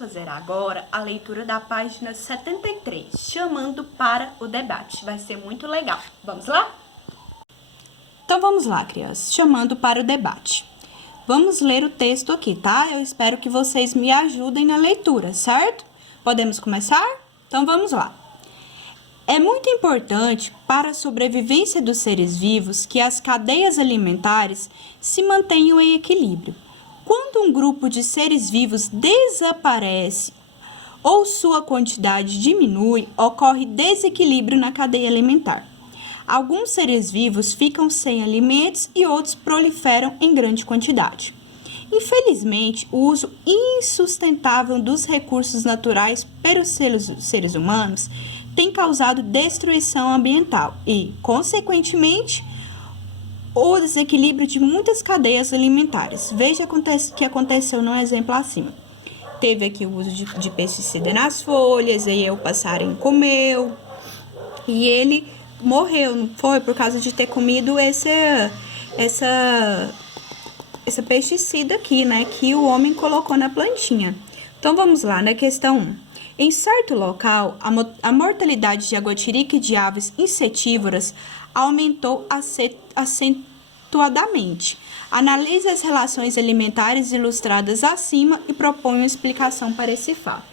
fazer agora a leitura da página 73, chamando para o debate. Vai ser muito legal. Vamos lá? Então vamos lá, crianças, chamando para o debate. Vamos ler o texto aqui, tá? Eu espero que vocês me ajudem na leitura, certo? Podemos começar? Então vamos lá. É muito importante para a sobrevivência dos seres vivos que as cadeias alimentares se mantenham em equilíbrio. Quando um grupo de seres vivos desaparece ou sua quantidade diminui, ocorre desequilíbrio na cadeia alimentar. Alguns seres vivos ficam sem alimentos e outros proliferam em grande quantidade. Infelizmente, o uso insustentável dos recursos naturais pelos seres humanos tem causado destruição ambiental e, consequentemente, o desequilíbrio de muitas cadeias alimentares. Veja o que aconteceu no exemplo acima. Teve aqui o uso de pesticida nas folhas, e aí o passarinho comeu, e ele morreu, não foi? Por causa de ter comido essa pesticida aqui, né? Que o homem colocou na plantinha. Então, vamos lá, na questão 1. Em certo local, a mortalidade de jaguatirica e de aves insetívoras aumentou acentuadamente. Analise as relações alimentares ilustradas acima e propõe uma explicação para esse fato.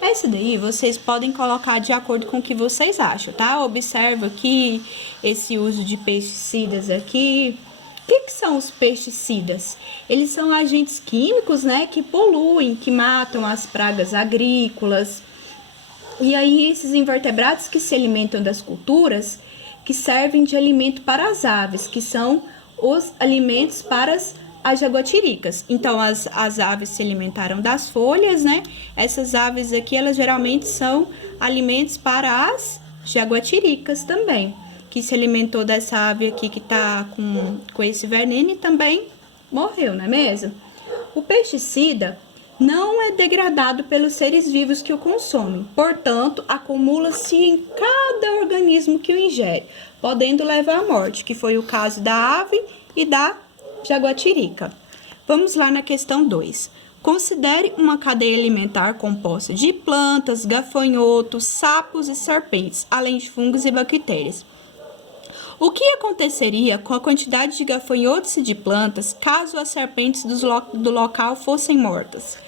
Essa daí vocês podem colocar de acordo com o que vocês acham, tá? Observa aqui esse uso de pesticidas aqui. O que são os pesticidas? Eles são agentes químicos, né, que poluem, que matam as pragas agrícolas. E aí esses invertebrados que se alimentam das culturas, que servem de alimento para as aves, que são os alimentos para as jaguatiricas. Então, as aves se alimentaram das folhas, né? Essas aves aqui, elas geralmente são alimentos para as jaguatiricas também, que se alimentou dessa ave aqui que tá com esse veneno e também morreu, não é mesmo? O pesticida não é degradado pelos seres vivos que o consomem, portanto, acumula-se em cada organismo que o ingere, podendo levar à morte, que foi o caso da ave e da jaguatirica. Vamos lá na questão 2. Considere uma cadeia alimentar composta de plantas, gafanhotos, sapos e serpentes, além de fungos e bactérias. O que aconteceria com a quantidade de gafanhotos e de plantas caso as serpentes do local fossem mortas?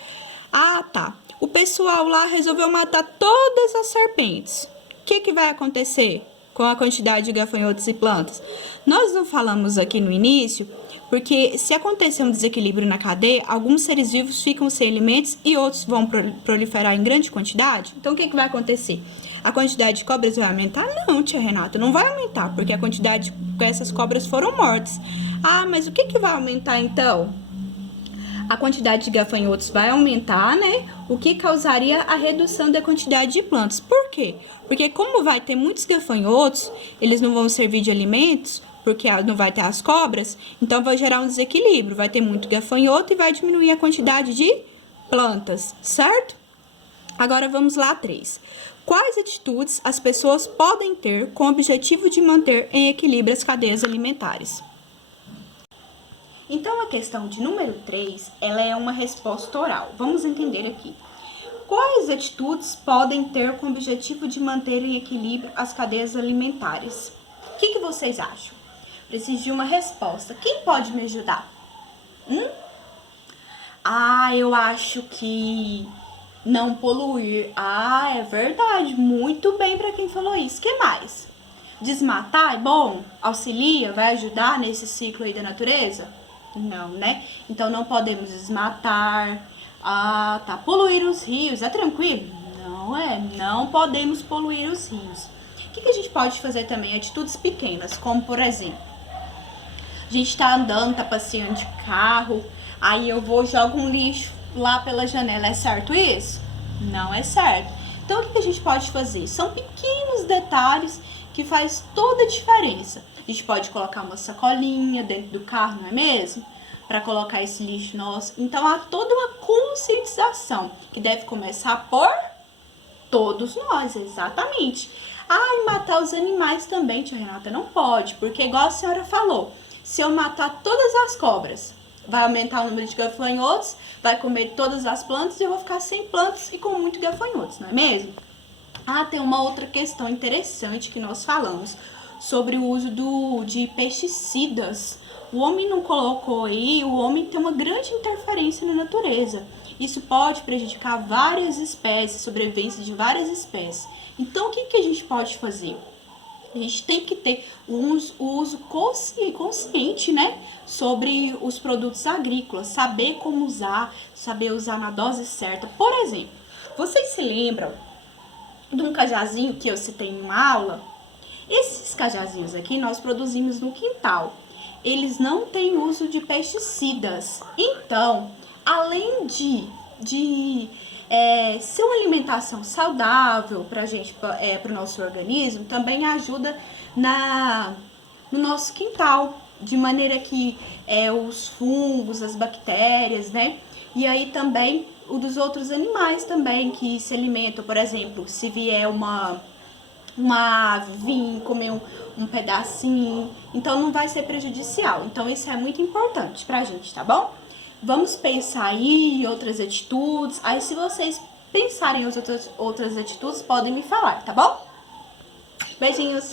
Ah, tá. O pessoal lá resolveu matar todas as serpentes. O que vai acontecer com a quantidade de gafanhotos e plantas? Nós não falamos aqui no início, porque se acontecer um desequilíbrio na cadeia, alguns seres vivos ficam sem alimentos e outros vão proliferar em grande quantidade. Então, o que vai acontecer? A quantidade de cobras vai aumentar? Não, tia Renata, não vai aumentar, porque a quantidade dessas cobras foram mortas. Ah, mas o que vai aumentar então? A quantidade de gafanhotos vai aumentar, né? O que causaria a redução da quantidade de plantas. Por quê? Porque como vai ter muitos gafanhotos, eles não vão servir de alimentos, porque não vai ter as cobras, então vai gerar um desequilíbrio. Vai ter muito gafanhoto e vai diminuir a quantidade de plantas, certo? Agora vamos lá, 3. Quais atitudes as pessoas podem ter com o objetivo de manter em equilíbrio as cadeias alimentares? Então, a questão de número 3, ela é uma resposta oral. Vamos entender aqui. Quais atitudes podem ter com o objetivo de manter em equilíbrio as cadeias alimentares? O que vocês acham? Preciso de uma resposta. Quem pode me ajudar? Ah, eu acho que não poluir. Ah, é verdade. Muito bem para quem falou isso. O que mais? Desmatar é bom? Auxilia? Vai ajudar nesse ciclo aí da natureza? Não, né? Então, não podemos desmatar. Ah, tá. Poluir os rios. É tranquilo? Não podemos poluir os rios. O que a gente pode fazer também? Atitudes pequenas, como por exemplo, a gente tá andando, tá passeando de carro, aí eu jogo um lixo lá pela janela. É certo isso? Não é certo. Então, o que a gente pode fazer? São pequenos detalhes que faz toda a diferença. A gente pode colocar uma sacolinha dentro do carro, não é mesmo? Para colocar esse lixo nosso. Então, há toda uma conscientização que deve começar por todos nós, exatamente. Ah, e matar os animais também, tia Renata, não pode, porque igual a senhora falou, se eu matar todas as cobras, vai aumentar o número de gafanhotos, vai comer todas as plantas e eu vou ficar sem plantas e com muito gafanhotos, não é mesmo? Ah, tem uma outra questão interessante que nós falamos sobre o uso de pesticidas. O homem não colocou aí, o homem tem uma grande interferência na natureza. Isso pode prejudicar várias espécies, sobrevivência de várias espécies. Então, o que a gente pode fazer? A gente tem que ter o uso consciente, né, sobre os produtos agrícolas, saber como usar, saber usar na dose certa. Por exemplo, vocês se lembram de um cajazinho que eu citei em uma aula? Esses cajazinhos aqui nós produzimos no quintal. Eles não têm uso de pesticidas. Então, além de ser uma alimentação saudável para a gente, para o nosso organismo, também ajuda no nosso quintal, de maneira que os fungos, as bactérias, né? E aí também o dos outros animais também que se alimentam, por exemplo, se vier uma ave vir comer um pedacinho, então não vai ser prejudicial. Então isso é muito importante pra gente, tá bom? Vamos pensar aí em outras atitudes. Aí se vocês pensarem em outras atitudes, podem me falar, tá bom? Beijinhos!